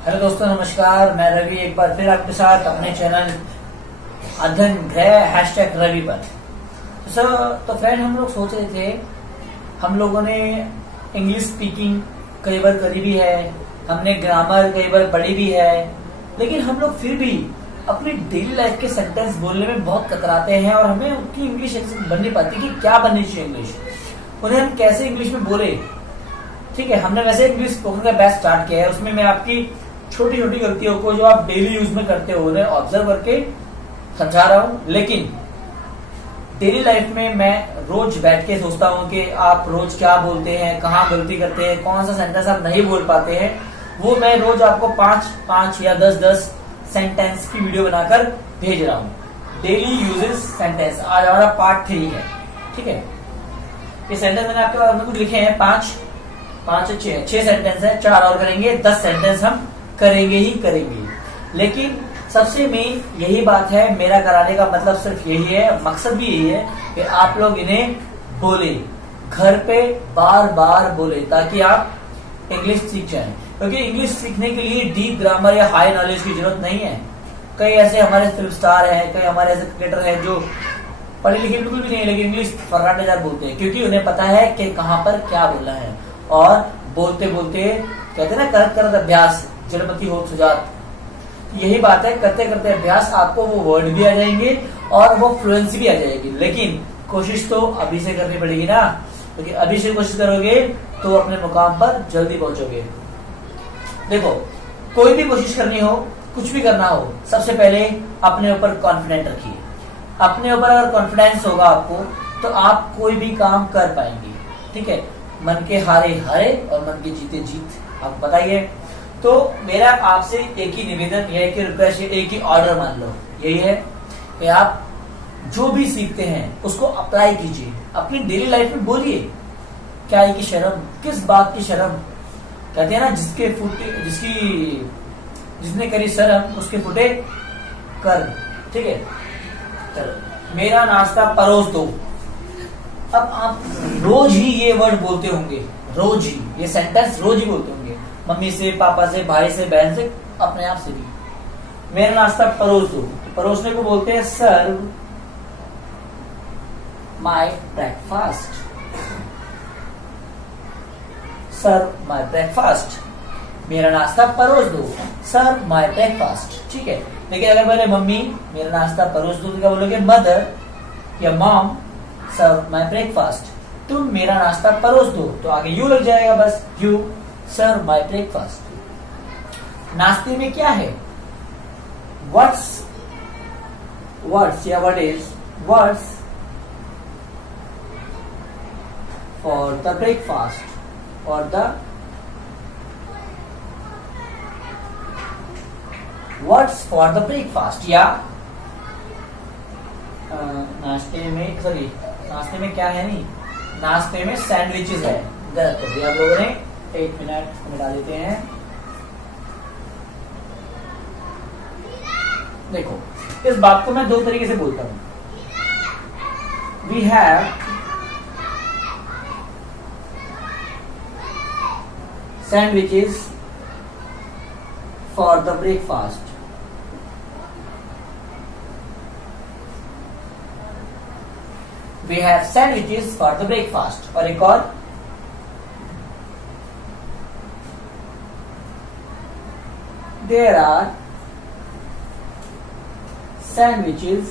Hello दोस्तों, नमस्कार। मैं रवि एक बार फिर आपके साथ अपने चैनल अध्ययन गृह #रवि पर। तो फ्रेंड, हम लोग सोच रहे थे, हम लोगों ने इंग्लिश स्पीकिंग कई बार करी भी है, हमने ग्रामर कई बार पढ़ी भी है, लेकिन हम लोग फिर भी अपनी डेली लाइफ के सेंटेंस बोलने में बहुत कतराते हैं और हमें उनकी इंग्लिश बन नहीं पाती कि क्या बननी चाहिए इंग्लिश, उन्हें हम कैसे इंग्लिश में बोले। ठीक है, हमने वैसे इंग्लिश स्पोकन का बैच स्टार्ट किया है, उसमें मैं आपकी छोटी छोटी गलतियों को जो आप डेली यूज में करते हो उन्हें ऑब्जर्व करके समझा रहा हूं। लेकिन डेली लाइफ में मैं रोज बैठ के सोचता हूं कि आप रोज क्या बोलते हैं, कहाँ गलती करते हैं, कौन सा सेंटेंस आप नहीं बोल पाते हैं, वो मैं रोज आपको 5 या 10 सेंटेंस की वीडियो बनाकर भेज रहा हूं। डेली यूजेस सेंटेंस आज हमारा पार्ट 3 है। ठीक है, ये सेंटेंस मैंने आपके बारे में कुछ लिखे हैं, 5 6 सेंटेंस है, 4 और करेंगे, 10 सेंटेंस हम करेंगे ही करेंगे। लेकिन सबसे मेन यही बात है, मेरा कराने का मतलब सिर्फ यही है, मकसद भी यही है कि आप लोग इन्हें बोले, घर पे बार बार बोले, ताकि आप इंग्लिश सीख जाएं। क्योंकि इंग्लिश सीखने के लिए डीप ग्रामर या हाई नॉलेज की जरूरत नहीं है। कई ऐसे हमारे फिल्म स्टार हैं, कई हमारे ऐसे क्रिकेटर हैं जो पढ़े लिखे बिल्कुल भी नहीं, लेकिन इंग्लिश फर्राटेदार बोलते हैं, क्योंकि उन्हें पता है कि कहाँ पर क्या बोलना है। और बोलते बोलते कहते हैं ना, करत करत अभ्यास जड़मति होत सुजात। यही बात है, करते करते अभ्यास आपको वो वर्ड भी आ जाएंगे और वो फ्लुएंसी भी आ जाएगी। लेकिन कोशिश तो अभी से करनी पड़ेगी ना, क्योंकि अभी से कोशिश करोगे तो अपने मुकाम पर जल्दी पहुंचोगे। देखो, कोई भी कोशिश करनी हो, कुछ भी करना हो, सबसे पहले अपने ऊपर कॉन्फिडेंट रखिए। अपने ऊपर अगर कॉन्फिडेंस होगा आपको, तो आप कोई भी काम कर पाएंगे। ठीक है, मन के हारे हारे और मन के जीते जीत, आप बताइए। तो मेरा आपसे एक ही निवेदन, यह कि रिक्वेस्ट, एक ही ऑर्डर मान लो, यही है कि आप जो भी सीखते हैं उसको अप्लाई कीजिए, अपनी डेली लाइफ में बोलिए। क्या है कि शर्म, किस बात की शर्म? कहते हैं ना, जिसने करी शर्म उसके फुटे कर। ठीक है, चलो, मेरा नाश्ता परोस दो। अब आप रोज ही ये वर्ड बोलते होंगे, रोज ही ये सेंटेंस रोज ही बोलते होंगे, मम्मी से, पापा से, भाई से, बहन से, अपने आप से भी। मेरा नाश्ता परोस दो, तो परोसने को बोलते हैं serve my breakfast. Serve my breakfast, मेरा नाश्ता परोस दो, सर्व माय ब्रेकफास्ट। ठीक है, लेकिन अगर बोले मम्मी मेरा नाश्ता परोस दो, तो क्या बोलोगे? मदर या मॉम सर्व माय ब्रेकफास्ट। तुम मेरा नाश्ता परोस दो, तो आगे यू लग जाएगा, बस यू सर्व माय ब्रेकफास्ट। नाश्ते में क्या है? व्हाट्स या what is what's for the breakfast और the what's for the breakfast. या नाश्ते में क्या है? नहीं, नाश्ते में सैंडविचेस है। गलत कर दिया आप लोगों ने, 1 मिनट मिटा देते हैं। देखो, इस बात को मैं 2 तरीके से बोलता हूं। We have sandwiches for the breakfast. We have sandwiches for the breakfast. और एक और, there are sandwiches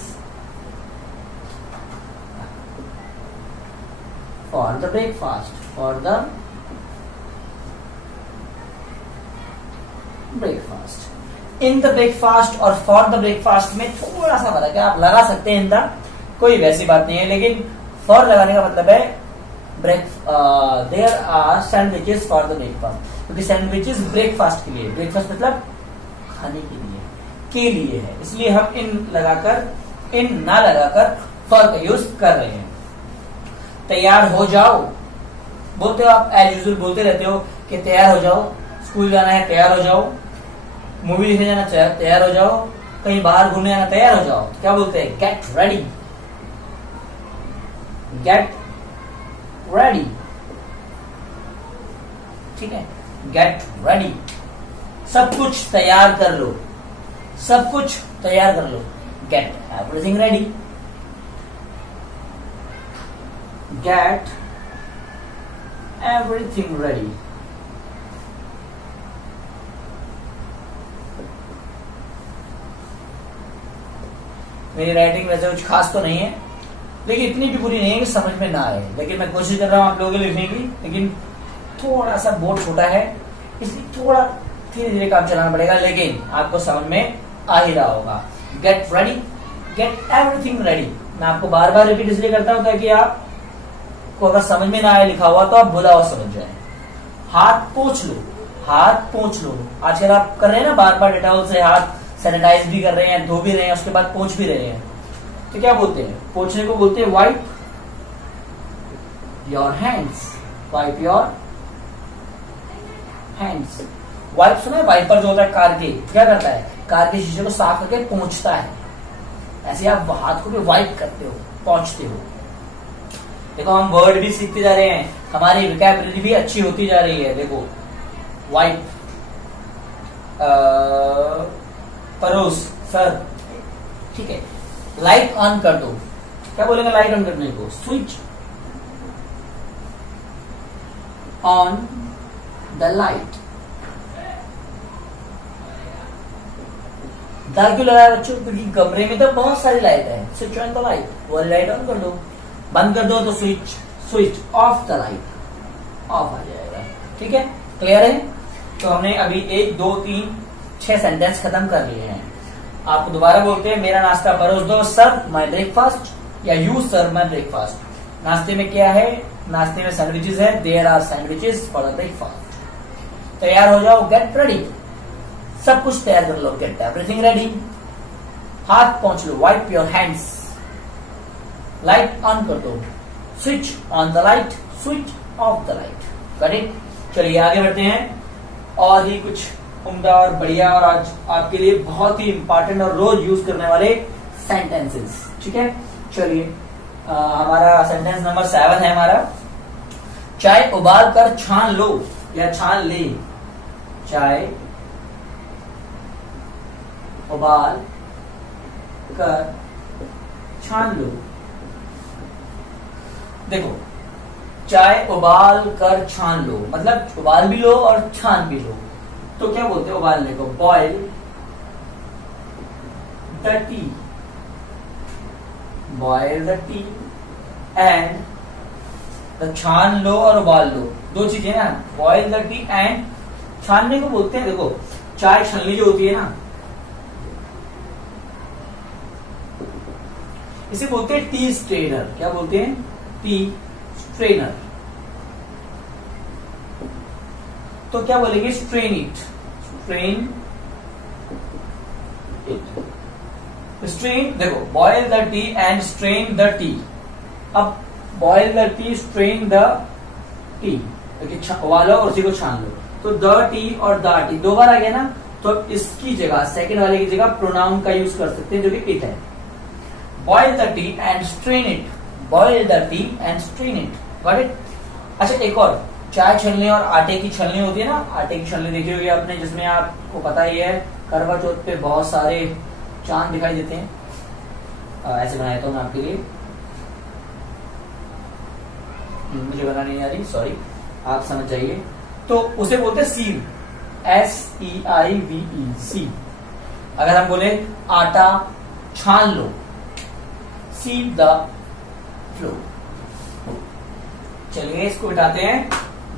for the breakfast. For the breakfast. In the breakfast और for the breakfast में थोड़ा सा फर्क है, आप लगा सकते हैं in the, कोई वैसी बात नहीं है, लेकिन फॉर लगाने का मतलब है there are sandwiches for the breakfast, क्योंकि सैंडविचेस ब्रेकफास्ट के लिए, ब्रेकफास्ट मतलब खाने के लिए है, इसलिए हम इन ना लगाकर फॉर का यूज कर रहे हैं। तैयार हो जाओ बोलते हो आप, एज यूजुअल बोलते रहते हो कि तैयार हो जाओ, स्कूल जाना है तैयार हो जाओ, मूवी देखने जाना तैयार हो जाओ, कहीं बाहर घूमने जाना तैयार हो जाओ। तो क्या बोलते हैं? Get ready. गेट रेडी, ठीक है, गेट रेडी। सब कुछ तैयार कर लो, सब कुछ तैयार कर लो। Get everything ready, get everything ready. मेरी राइटिंग वैसे कुछ खास तो नहीं है, लेकिन इतनी भी बुरी नहीं है कि समझ में ना आए, लेकिन मैं कोशिश कर रहा हूं आप लोगों के लिखने की। लेकिन थोड़ा सा बोर्ड छोटा है, इसलिए थोड़ा धीरे धीरे काम चलाना पड़ेगा, लेकिन आपको समझ में आ ही रहा होगा। Get ready, get everything ready. मैं आपको बार बार रिपीट इसलिए करता हूं ताकि आपको अगर समझ में ना आए लिखा हुआ तो आप भुला हुआ समझ जाए। हाथ पोंछ लो, हाथ पोंछ लो। आजकल आप कर रहे हैं ना, बार बार डेटॉल से हाथ सैनिटाइज भी कर रहे हैं, धो भी रहे हैं, उसके बाद पोंछ भी रहे हैं। तो क्या बोलते हैं? पोंछने को बोलते हैं wipe your hands, wipe your hands. Wipe सुना है? वाइपर जो होता है कार के, क्या करता है? कार के शीशे को साफ करके पोंछता है। ऐसे आप हाथ को भी वाइप करते हो, पोंछते हो। देखो हम वर्ड भी सीखते जा रहे हैं, हमारी वोकैबुलरी भी अच्छी होती जा रही है। देखो वाइप, परोस, सर, ठीक है। लाइट ऑन कर दो, क्या बोलेंगे लाइट ऑन करने को? Switch on the light. The क्यों लगाया बच्चों? क्योंकि कमरे में तो बहुत सारी लाइट है। स्विच ऑन द लाइट, वो लाइट ऑन कर दो। बंद कर दो तो switch, switch off the light, off आ जाएगा। ठीक है, क्लियर है? तो हमने अभी 1 2 3 6 सेंटेंस खत्म कर लिए हैं। आपको दोबारा बोलते हैं मेरा नाश्ता परोस दो, सर्व माय ब्रेकफास्ट, या यू सर्व माय ब्रेकफास्ट। नाश्ते में क्या है? नाश्ते में सैंडविचेस है, there are sandwiches for the breakfast. तैयार हो जाओ, गेट रेडी, सब कुछ तैयार कर लो, गेट एवरीथिंग रेडी। हाथ पोंछ लो, wipe your hands. Light on कर दो, switch on the light, switch off the light. Got it? चलिए आगे बढ़ते हैं और ही कुछ उम्दा और बढ़िया और आज आपके लिए बहुत ही इंपॉर्टेंट और रोज यूज करने वाले सेंटेंसेस। ठीक है, चलिए हमारा सेंटेंस नंबर 7 है हमारा। चाय उबाल कर छान लो या छान ले। चाय उबाल कर छान लो। देखो चाय उबाल कर छान लो मतलब उबाल भी लो और छान भी लो। तो क्या बोलते हैं उबालने को? Boil the tea, boil the tea and the. छान लो और उबाल लो, दो चीजें ना। बॉयल द टी एंड छानने को बोलते हैं। देखो चाय छलनी जो होती है ना, इसे बोलते हैं टी स्ट्रेनर। क्या बोलते हैं? Tea strainer. तो क्या बोलेंगे? Strain it, strain it, strain. देखो boil the tea and strain the tea. अब boil the tea, strain the tea, उबालो और उसी को छान लो। तो द टी और द टी दो बार आ गया ना, तो इसकी जगह सेकंड वाले की जगह प्रोनाउन का यूज कर सकते हैं जो कि इट है। Boil the tea and strain it, boil the tea and strain it. Got it? अच्छा एक और, चाय छलनी और आटे की छलनी होती है ना। आटे की छलनी देखी होगी आपने, जिसमें आपको पता ही है करवा चौथ पे बहुत सारे चांद दिखाई देते हैं। ऐसे बनाया था मैं आपके लिए, मुझे बनानी नहीं आ रही, सॉरी, आप समझ जाइए। तो उसे बोलते हैं सीव, SEIVE, सीव। अगर हम बोले आटा छान लो, सीव द फ्लोर। चलिए इसको बिठाते हैं।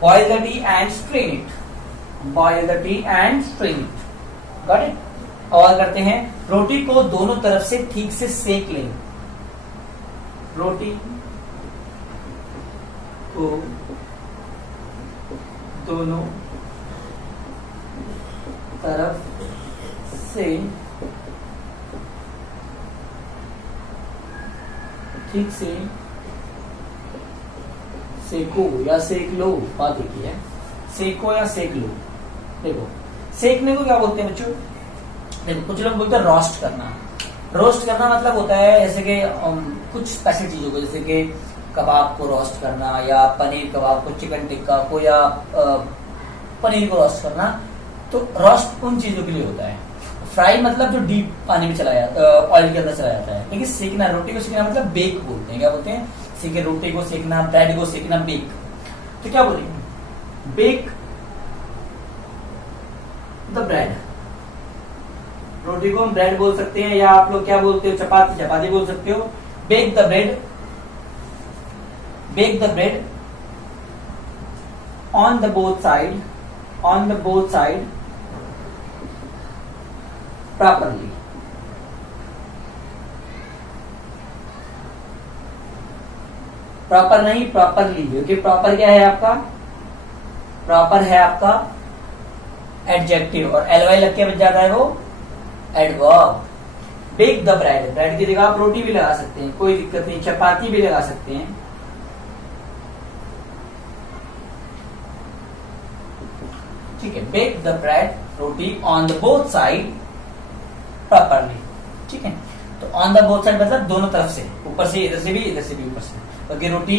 Boil the tea and strain it, boil the tea and strain it. Got it? और करते हैं, रोटी को दोनों तरफ से ठीक से सेक लें। रोटी को दोनों तरफ से ठीक से सेको या सेक लो। बात एक ही है, सेको या सेक लो। देखो सेकने को क्या बोलते हैं बच्चों? देखो कुछ लोग बोलते हैं रोस्ट करना। रोस्ट करना मतलब होता है जैसे कि कुछ स्पेशल चीजों को, जैसे कि कबाब को रोस्ट करना, या पनीर कबाब को, चिकन टिक्का को, या पनीर को रोस्ट करना। तो रोस्ट उन चीजों के लिए होता है। फ्राई मतलब जो डीप पानी में चला जाता, ऑयल के अंदर चला जाता है। लेकिन सेकना, रोटी को सेकना मतलब बेक बोलते हैं। क्या बोलते हैं? सेके, रोटी को सेकना, ब्रेड को सेकना, बेक। तो क्या बोलेंगे? Bake the bread. रोटी को हम ब्रेड बोल सकते हैं, या आप लोग क्या बोलते हो? चपाती, चपाती बोल सकते हो। Bake the bread, bake the bread on the both side, on the both side properly. Proper नहीं, प्रॉपरली, क्योंकि प्रॉपर क्या है आपका? प्रॉपर है आपका एडजेक्टिव, और एलवाई लग के बच जाता है वो adverb. Bake the bread, bread की जगह आप रोटी भी लगा सकते हैं, कोई दिक्कत नहीं। चपाती भी लगा सकते हैं। ठीक है, bake the bread, roti on the both side properly. ठीक है, तो ऑन द बोथ साइड मतलब दोनों तरफ से, ऊपर से, इधर से भी, इधर से भी, ऊपर से, क्योंकि रोटी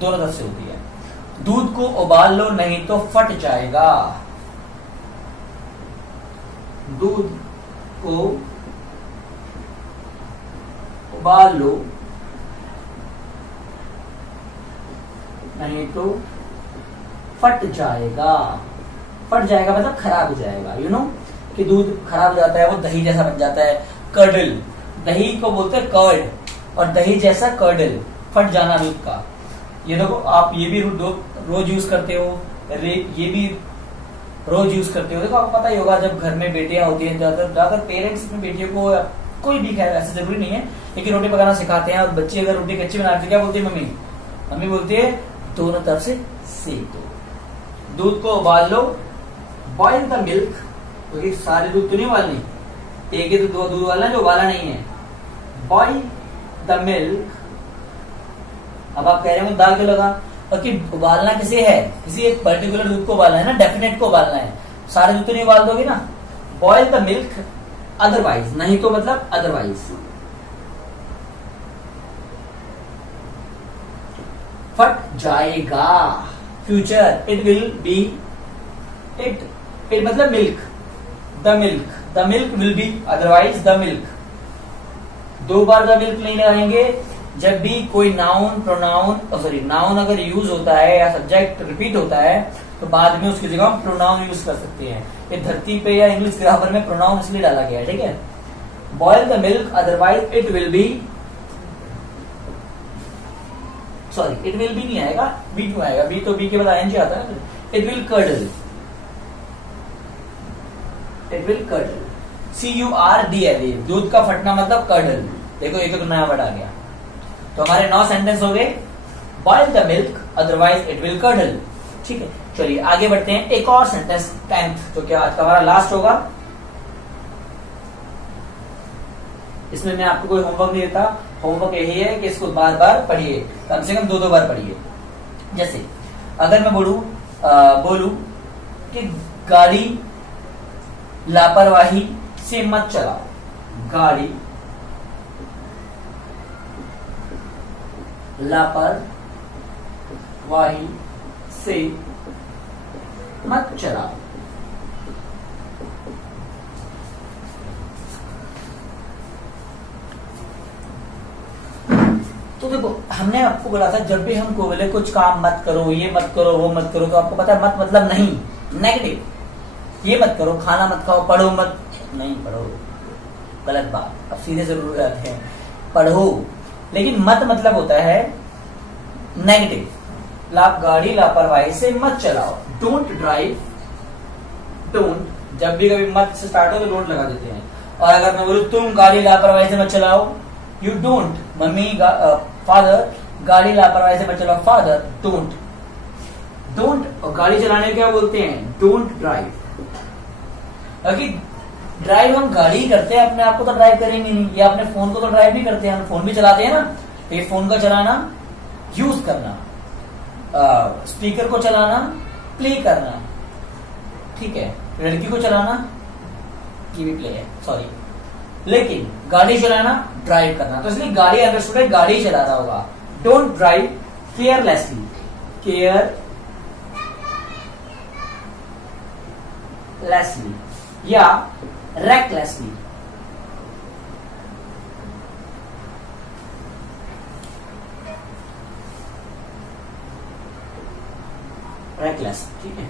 दोनों तरफ से होती है। दूध को उबाल लो नहीं तो फट जाएगा। दूध को उबाल लो नहीं तो फट जाएगा। फट जाएगा मतलब खराब हो जाएगा। यू नो कि दूध खराब हो जाता है, वो दही जैसा बन जाता है। कर्डल, दही को बोलते हैं कर्ड, और दही जैसा कर्डल, फट जाना दूध का। ये देखो, आप ये भी रोज यूज करते हो, ये भी रोज यूज करते हो। देखो, आपको पता ही होगा, जब घर में बेटियां होती हैं, ज्यादातर पेरेंट्स अपनी बेटियों को, कोई भी, खैर ऐसा जरूरी नहीं है, लेकिन रोटी पकाना सिखाते हैं। और बच्चे अगर रोटी कच्ची बनाते हैं, क्या बोलती है मम्मी? मम्मी बोलती है दोनों तरफ से सेक दो। दूध को उबाल लो, बॉइल द मिल्क, क्योंकि सारे दूध तो नहीं उबालनी, एक ही तो दूध उबालना जो उबाला नहीं है। Boil the milk. अब आप कह रहे हो दाल क्यों लगा? क्योंकि उबालना किसे है? किसी एक पर्टिकुलर दूध को उबालना है ना, डेफिनेट को उबालना है। सारे दूध तो नहीं उबाल दोगे ना। बॉइल द मिल्क अदरवाइज, नहीं तो मतलब अदरवाइज। फट जाएगा, future, it will be, it मतलब milk, the milk will be, otherwise the milk. दो बार द मिल्क नहीं लगाएंगे। जब भी कोई नाउन, प्रोनाउन, सॉरी नाउन अगर यूज होता है या सब्जेक्ट रिपीट होता है, तो बाद में उसकी जगह हम प्रोनाउन यूज कर सकते हैं। ये धरती पे या इंग्लिश ग्रामर में प्रोनाउन इसलिए डाला गया है। ठीक है, boil the milk otherwise it will be, sorry it will be नहीं आएगा, बी क्यों आएगा? बी तो बी के बाद आएंगे आता है। It will curdle, it will curdle, CURDL। दूध का फटना मतलब कर्डल। देखो, एक तो नया वर्ड आ गया। तो हमारे 9 सेंटेंस हो गए। Boil the milk otherwise it will curdle. ठीक है, चलिए आगे बढ़ते हैं। एक और सेंटेंस, 10th, तो क्या आज का हमारा लास्ट होगा। इसमें मैं आपको कोई होमवर्क नहीं देता। होमवर्क यही है कि इसको बार बार पढ़िए, कम से कम 2-2 बार पढ़िए। जैसे अगर मैं बोलूं कि गाड़ी लापरवाही से मत चलाओ। गाड़ी लापरवाही से मत चलाओ। तो देखो, हमने आपको बोला था जब भी हमको बोले कुछ काम मत करो, ये मत करो, वो मत करो, तो आपको पता है मत मतलब नहीं, नेगेटिव। ये मत करो, खाना मत खाओ, पढ़ो मत, नहीं पढ़ो, गलत बात। अब सीधे जरूर आते हैं, पढ़ो। लेकिन मत मतलब होता है नेगेटिव। गाड़ी लापरवाही से मत चलाओ। डोंट ड्राइव, डोंट, जब भी कभी मत से स्टार्ट हो तो डोंट लगा देते हैं। और अगर मैं बोलूं तुम गाड़ी लापरवाही से मत चलाओ, यू डोंट। मम्मी, फादर गाड़ी लापरवाही से मत चलाओ, फादर डोंट। डोंट और गाड़ी चलाने क्या बोलते हैं? Don't drive. क्योंकि ड्राइव हम गाड़ी करते हैं, अपने आप को तो ड्राइव करेंगे नहीं, या अपने फोन को तो ड्राइव नहीं करते हैं, हम फोन भी चलाते हैं ना। तो ये फोन का चलाना, यूज करना, स्पीकर को चलाना, प्ले करना, ठीक है। लड़की को चलाना, ये भी प्ले है, सॉरी। लेकिन गाड़ी चलाना, ड्राइव करना, तो इसलिए गाड़ी अंडरस्टूड है, गाड़ी चला रहा होगा। डोंट ड्राइव केयरलेसली, केयरलेसली या रेकलेसली। रेकलेस, ठीक है।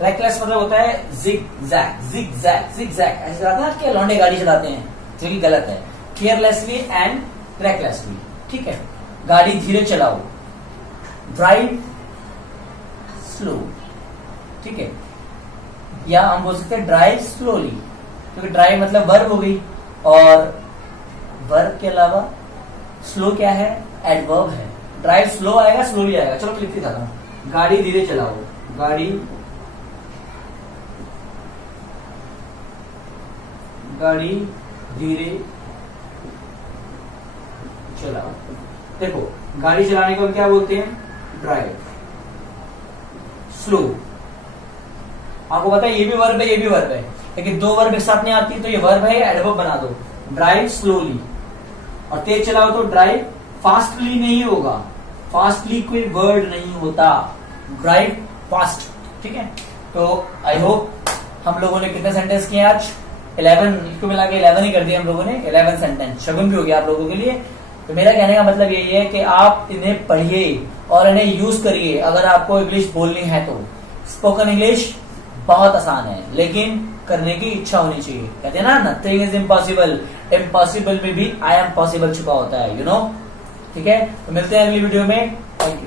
रेकलेस मतलब होता है zigzag, zigzag, zigzag ऐसे चलाते हैं कि लौंडे गाड़ी चलाते हैं, जो कि गलत है। केयरलेसली एंड रेकलेसली, ठीक है। गाड़ी धीरे चलाओ, ड्राइव स्लो, ठीक है। या हम बोल सकते हैं ड्राइव स्लोली, क्योंकि ड्राइव मतलब वर्ब हो गई और वर्ब के अलावा स्लो क्या है, एडवर्ब है। ड्राइव स्लो आएगा, स्लोली आएगा। चलो क्लिक दिखाता हूं। गाड़ी धीरे चलाओ, गाड़ी धीरे चलाओ। देखो गाड़ी चलाने को क्या बोलते हैं, ड्राइव। स्लो, आपको पता है ये भी वर्ब है, ये भी वर्ब है, लेकिन दो वर्ब एक साथ नहीं आती, तो ये वर्ब है, एडवर्ब बना दो। ड्राइव स्लोली, और तेज चलाओ तो ड्राइव फास्टली नहीं होगा, फास्टली कोई वर्ड नहीं होता, ड्राइव फास्ट, ठीक है। तो आई होप हम लोगों ने कितने सेंटेंस किए आज, 11, इसको मिला के 11 ही कर दिया हम लोगों ने, 11 सेंटेंस। शगुन भी हो गया आप लोगों के लिए। तो मेरा कहने का मतलब यही है कि आप इन्हें पढ़िए और इन्हें यूज करिए अगर आपको इंग्लिश बोलनी है तो। स्पोकन इंग्लिश बहुत आसान है, लेकिन करने की इच्छा होनी चाहिए। कहते हैं ना, नथिंग इज इम्पॉसिबल, इम्पॉसिबल में भी आई एम पॉसिबल छुपा होता है, यू नो। ठीक है, तो मिलते हैं अगली वीडियो में। Thank you.